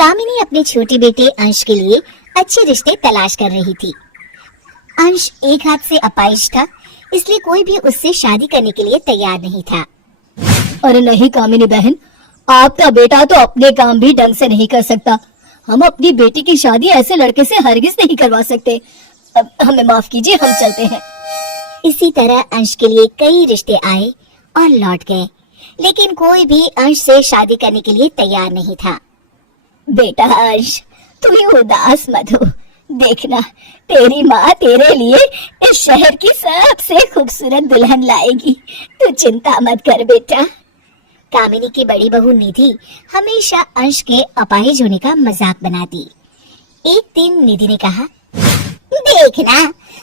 कामिनी अपने छोटे बेटे अंश के लिए अच्छे रिश्ते तलाश कर रही थी। अंश एक हाथ से अपाहिज था, इसलिए कोई भी उससे शादी करने के लिए तैयार नहीं था। अरे नहीं कामिनी बहन, आपका बेटा तो अपने काम भी ढंग से नहीं कर सकता। हम अपनी बेटी की शादी ऐसे लड़के से हरगिज नहीं करवा सकते। अब हमें माफ कीजिए, हम चलते हैं। इसी तरह अंश के लिए कई रिश्ते आए और लौट गए, लेकिन कोई भी अंश से शादी करने के लिए तैयार नहीं था। बेटा अंश, तुम्हें उदास मत हो। देखना, तेरी माँ तेरे लिए इस शहर की सबसे खूबसूरत दुल्हन लाएगी। तू चिंता मत कर बेटा। कामिनी की बड़ी बहू निधि हमेशा अंश के अपाहिज होने का मजाक बनाती। एक दिन निधि ने कहा, देखना,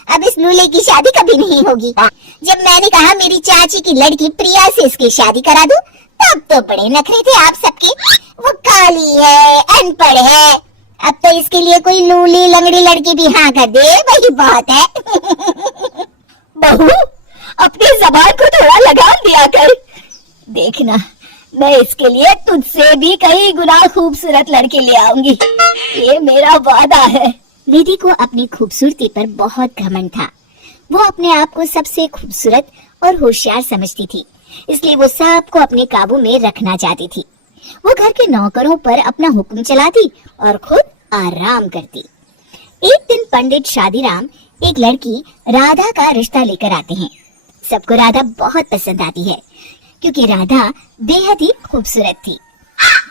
अब इस लूले की शादी कभी नहीं होगी। जब मैंने कहा मेरी चाची की लड़की प्रिया से इसकी शादी करा दूं, तब तो बड़े नखरे थे आप सबके। वो काली है, अनपढ़ है, अब तो इसके लिए कोई लूली लंगड़ी लड़की भी हाँ कर दे वही बहुत है। बहू, अपनी जबान को थोड़ा लगाम दिया कर। देखना, मैं इसके लिए तुझसे भी कई गुना खूबसूरत लड़के ले आऊंगी, ये मेरा वादा है। निधि को अपनी खूबसूरती पर बहुत घमंड था। वो अपने आप को सबसे खूबसूरत और होशियार समझती थी, इसलिए वो सबको अपने काबू में रखना चाहती थी। वो घर के नौकरों पर अपना हुक्म चलाती और खुद आराम करती। एक दिन पंडित शादीराम एक लड़की राधा का रिश्ता लेकर आते हैं। सबको राधा बहुत पसंद आती है, क्योंकि राधा बेहद ही खूबसूरत थी।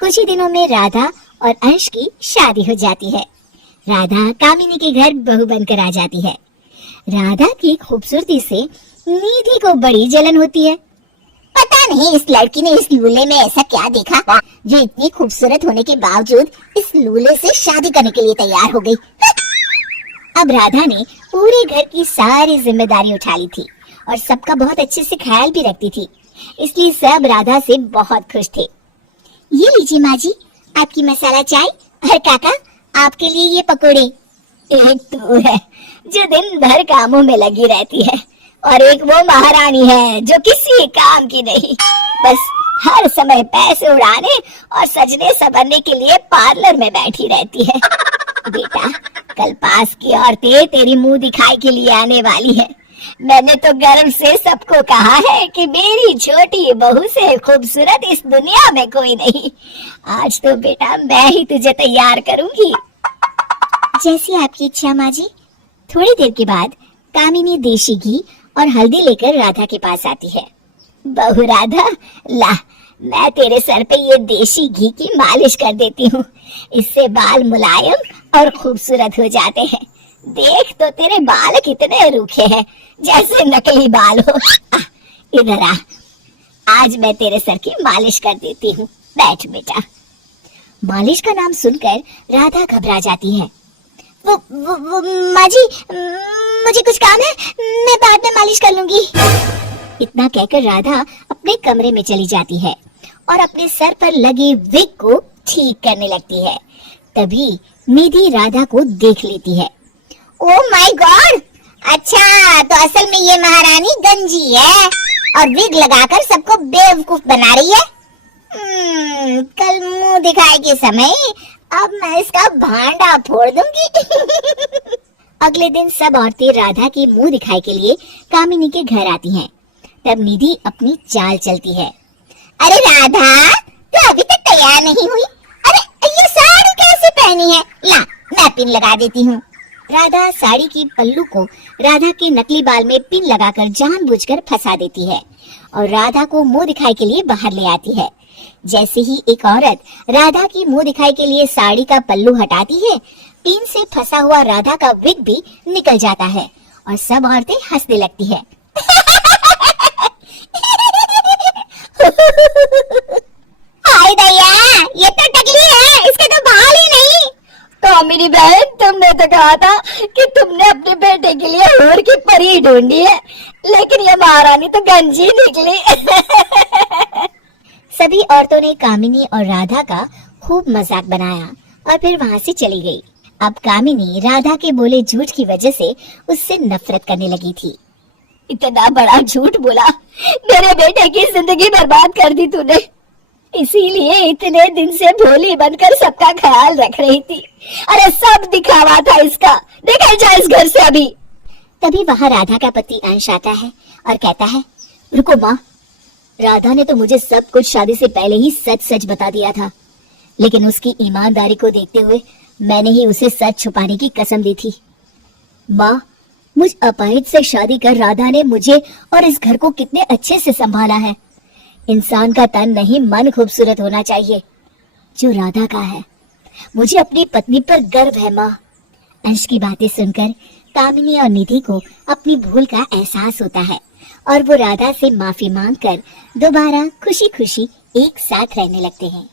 कुछ ही दिनों में राधा और अंश की शादी हो जाती है। राधा कामिनी के घर बहू बनकर आ जाती है। राधा की खूबसूरती से निधि को बड़ी जलन होती है। पता नहीं इस लड़की ने इस लूले में ऐसा क्या देखा जो इतनी खूबसूरत होने के बावजूद इस लूले से शादी करने के लिए तैयार हो गई। अब राधा ने पूरे घर की सारी जिम्मेदारी उठा ली थी और सबका बहुत अच्छे से ख्याल भी रखती थी, इसलिए सब राधा से बहुत खुश थे। ये लीजिए माँ जी, आपकी मसाला चाय, और काका आपके लिए ये पकोड़े। एक तू है जो दिन भर कामों में लगी रहती है, और एक वो महारानी है जो किसी काम की नहीं, बस हर समय पैसे उड़ाने और सजने संवरने के लिए पार्लर में बैठी रहती है। बेटा, कल पास की औरतें तेरी मुंह दिखाई के लिए आने वाली है। मैंने तो गर्व से सबको कहा है कि मेरी छोटी बहू से खूबसूरत इस दुनिया में कोई नहीं। आज तो बेटा मैं ही तुझे तैयार करूंगी। जैसी आपकी इच्छा माँ जी। थोड़ी देर के बाद कामिनी देशी घी और हल्दी लेकर राधा के पास आती है। बहू राधा, ला, मैं तेरे सर पे ये देशी घी की मालिश कर देती हूँ। इससे बाल मुलायम और खूबसूरत हो जाते हैं। देख तो तेरे बाल कितने रूखे हैं, जैसे नकली बाल हो। इधर आ, आज मैं तेरे सर की मालिश कर देती हूँ। बैठ बेटा। मालिश का नाम सुनकर राधा घबरा जाती है। वो माँ जी, मुझे कुछ काम है, मैं बाद में मालिश कर लूंगी। इतना कहकर राधा अपने कमरे में चली जाती है और अपने सर पर लगे विग को ठीक करने लगती है। तभी निधि राधा को देख लेती है। Oh my God! अच्छा, तो असल में ये महारानी गंजी है और विग लगाकर सबको बेवकूफ बना रही है। कल मुंह दिखाई के समय अब मैं इसका भांडा फोड़ दूंगी। अगले दिन सब औरतें राधा की मुंह दिखाई के लिए कामिनी के घर आती हैं। तब निधि अपनी चाल चलती है। अरे राधा, तू अभी तक तैयार नहीं हुई? अरे ये साड़ी कैसे पहनी है? ला, मैं पिन लगा देती हूँ। राधा साड़ी की पल्लू को राधा के नकली बाल में पिन लगाकर जानबूझकर फंसा देती है और राधा को मुंह दिखाई के लिए बाहर ले आती है। जैसे ही एक औरत राधा की मुंह दिखाई के लिए साड़ी का पल्लू हटाती है, पिन से फंसा हुआ राधा का विग भी निकल जाता है और सब औरतें हंसने लगती है। हाय दया, ये तो टकली है, इसके तो बाल ही नहीं। तो मेरी बहन, तुमने तो कहा था कि तुमने अपने बेटे के लिए हूर की परी ढूंढी है, लेकिन ये महारानी तो गंजी निकली। सभी औरतों ने कामिनी और राधा का खूब मजाक बनाया और फिर वहाँ से चली गई। अब कामिनी राधा के बोले झूठ की वजह से उससे नफरत करने लगी थी। इतना बड़ा झूठ बोला, मेरे बेटे की जिंदगी बर्बाद कर दी तूने। इसीलिए इतने दिन से भोली बनकर सबका ख्याल रख रही थी। अरे सब दिखावा था इसका, निकल जा इस घर से अभी। तभी वहां राधा का पति अंश आता है और कहता है, रुको माँ, राधा ने तो मुझे सब कुछ शादी से पहले ही सच सच बता दिया था, लेकिन उसकी ईमानदारी को देखते हुए मैंने ही उसे सच छुपाने की कसम दी थी। माँ, मुझ अपाहिज से शादी कर राधा ने मुझे और इस घर को कितने अच्छे से संभाला है। इंसान का तन नहीं, मन खूबसूरत होना चाहिए, जो राधा का है। मुझे अपनी पत्नी पर गर्व है माँ। अंश की बातें सुनकर कामिनी और निधि को अपनी भूल का एहसास होता है और वो राधा से माफी मांगकर दोबारा खुशी खुशी एक साथ रहने लगते हैं।